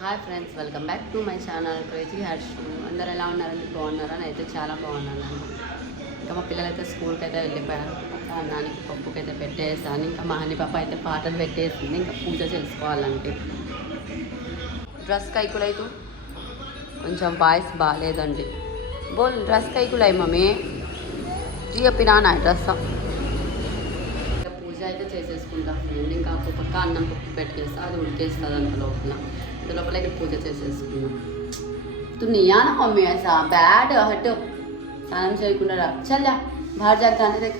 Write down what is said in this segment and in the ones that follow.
Hi friends, welcome back to my channel crazy hats. అందరు ఎలా ఉన్నారండి? బాగున్నారా? అయితే చాలా బాగున్నానండి. ఇంకా మా పిల్లలు అయితే స్కూల్కి అయితే వెళ్ళిపోయారు. అన్నానికి పప్పుకి అయితే పెట్టేసాను. ఇంకా మా హనీ పాప అయితే పాటలు పెట్టేసింది. ఇంకా పూజ చేసుకోవాలంటే డ్రెస్ కైకులైతు కొంచెం వాయిస్ బాగాలేదండి. బోల్ డ్రెస్ కైకులై మమ్మీ చెప్పినా నా డ్రెస్ పూజ అయితే చేసేసుకుంటాం. ఇంకా ఒక పక్క అన్నం పప్పు పెట్టేస్తా, అది ఉడికేస్తుంది అంత లోపల. ఇంత లోపల అయితే పూజ చేసేసుకున్నాం. తునియా నా మమ్మీ ऐसा बैड हट స్నానం చేయకుండా రా చల్లా బాహర్ జాగ్గానే రేఖ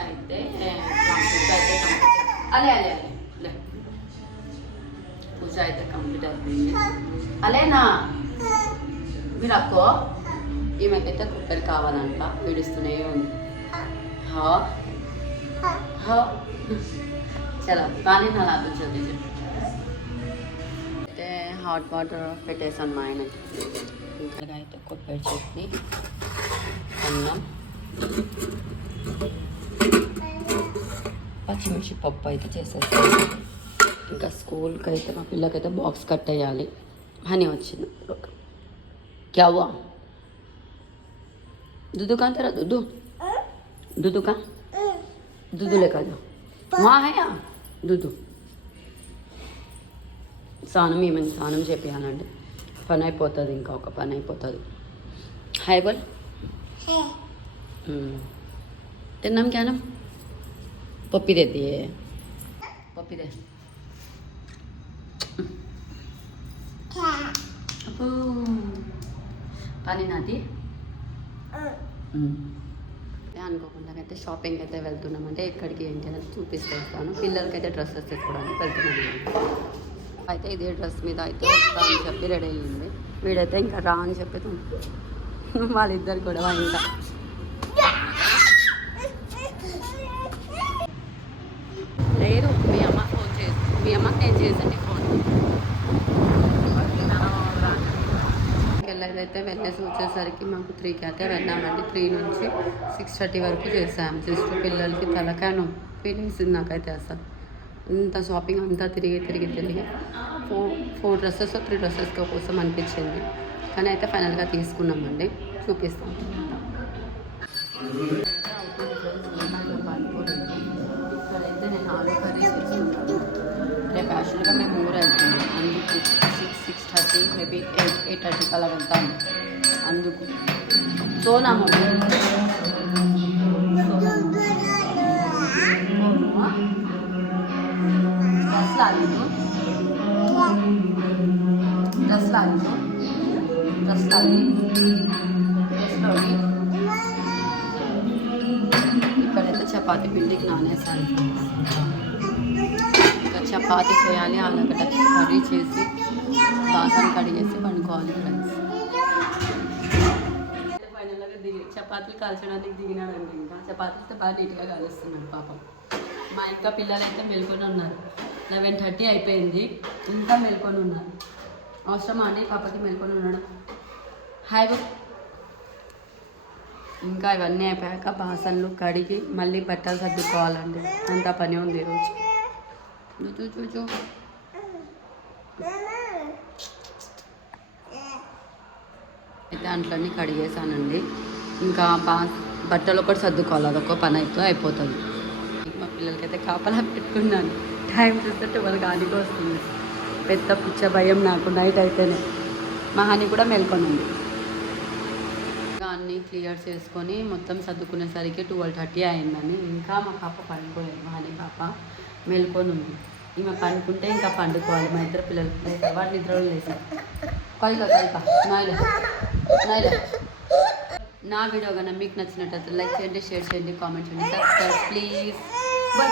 అయితే అలే అలే అలే పూజ అయితే కంప్లీట్ అయిపోయింది. అలేనా మీరు అక్కో ఈమెకైతే కుక్కర్ కావాలంట, పీడిస్తూనే ఉంది. చలో కానీ నా లాభ చదివి అయితే హాట్ వాటర్ పెట్టేసాను మా ఆయనకి. ఇంకా అయితే కొబ్బరి చట్నీ, అన్నం, పచ్చిమిర్చి పప్పు అయితే చేసేస్తాను. ఇంకా స్కూల్కి అయితే మా పిల్లకైతే బాక్స్ కట్ అయ్యాలి. హనీ వచ్చింది క్యావా दूध कहाँ तेरा दूध दूध का दूध लेकर जाओ वहाँ है या दूध స్నానం ఏమైంది, స్నానం చేపియాలండి. పని అయిపోతుంది, ఇంకా ఒక పని అయిపోతుంది. హాయ్ బోల్ తిన్నాం క్యానం పప్పి దేती है పప్పి దే అబ్బో పని నాది. అనుకోకుండా అయితే షాపింగ్ అయితే వెళ్తున్నామంటే ఎక్కడికి ఏంటి అనేది చూపిస్తాను. పిల్లలకైతే డ్రెస్సెస్ తెచ్చుకోవడానికి వెళ్తున్నాను. అయితే ఇదే డ్రెస్ మీద అయితే వస్తా అని చెప్పి రెడీ అయ్యింది. వీడైతే ఇంకా రా అని చెప్పి వాళ్ళిద్దరు గొడవ. ఇంకా లేదు మీ అమ్మ ఫోన్ చేసి మీ అమ్మకి నేను చేసండి ఫోన్. అయితే వెళ్ళేసి వచ్చేసరికి మాకు 3కి అయితే వెళ్ళామండి. 3 నుంచి 6:30 వరకు చేసాము. జస్ట్ పిల్లలకి తలకాయ నొప్పి వేసింది నాకైతే. అసలు ఇంత షాపింగ్ అంతా తిరిగి 4 డ్రెస్సెస్ 3 డ్రెస్సెస్ కోసం అనిపించింది. కానీ అయితే ఫైనల్గా తీసుకున్నామండి, చూపిస్తాం. ఇక్కడైతే నేను ఆలూ కర్రీ చేసుకుంటాను. రేపు యాక్చువల్గా మేము ఊరు వెళ్తున్నాం. అందుకు 6:30 మేబీ 8:30 అలా వెళ్తాము. అందుకు సోనా మమ్మీ డ్రెస్ లాగిను డ్రెస్లోకి ఇక్కడైతే చపాతీ పిండికి నానేసాను. ఇంకా చపాతీ చేయాలి, ఆలుగడ్డ కర్రీ చేసి బాసన కడిగేసి పండుకోవాలి ఫ్రెండ్స్. ఫైనల్గా చపాతీలు కాల్చడానికి దిగినాడండి. ఇంకా చపాతీలతో బాగా నీట్గా కాలుస్తున్నాడు పాపం. మా ఇంకా పిల్లలు అయితే మెలుకొని ఉన్నారు. 11:30 అయిపోయింది, ఇంకా మెలుకొని ఉన్నారు. అవసరమా అండి పాపకి మెలుకొని ఉన్నాడు? Hi book. ఇంకా ఇవన్నీ అయిపోయాక బాసనలు కడిగి మళ్ళీ బట్టలు సర్దుకోవాలండి. అంత పని ఉంది ఈరోజు. చూ దాంట్లోని కడిగేసానండి. ఇంకా బట్టలు ఒకటి సర్దుకోవాలి, అదొక పని అయితే అయిపోతుంది. మా పిల్లలకైతే కాపలా పెట్టుకున్నాను. టైం చూస్తే 12 గానికి వస్తుంది. పెద్ద పిచ్చ భయం నాకు నైట్ అయితేనే. మా హనీ కూడా మేల్కొనింది. ఇంకా అన్నీ క్లియర్ చేసుకొని మొత్తం సర్దుకునేసరికి 12:30 అయిందని. ఇంకా మా పాప పండుకోలేదు. మా హనీ పాప మేల్కొని ఉంది. ఈమె పండుకుంటే ఇంకా పండుకోవాలి. మా ఇద్దరు పిల్లలు వాటి నిద్రలు లేసారు. కైగా నాయలే. నా వీడియో కన్నా మీకు నచ్చినట్టయితే లైక్ చేయండి, షేర్ చేయండి, కామెంట్ చేయండి, సబ్స్క్రైబ్ ప్లీజ్. బై.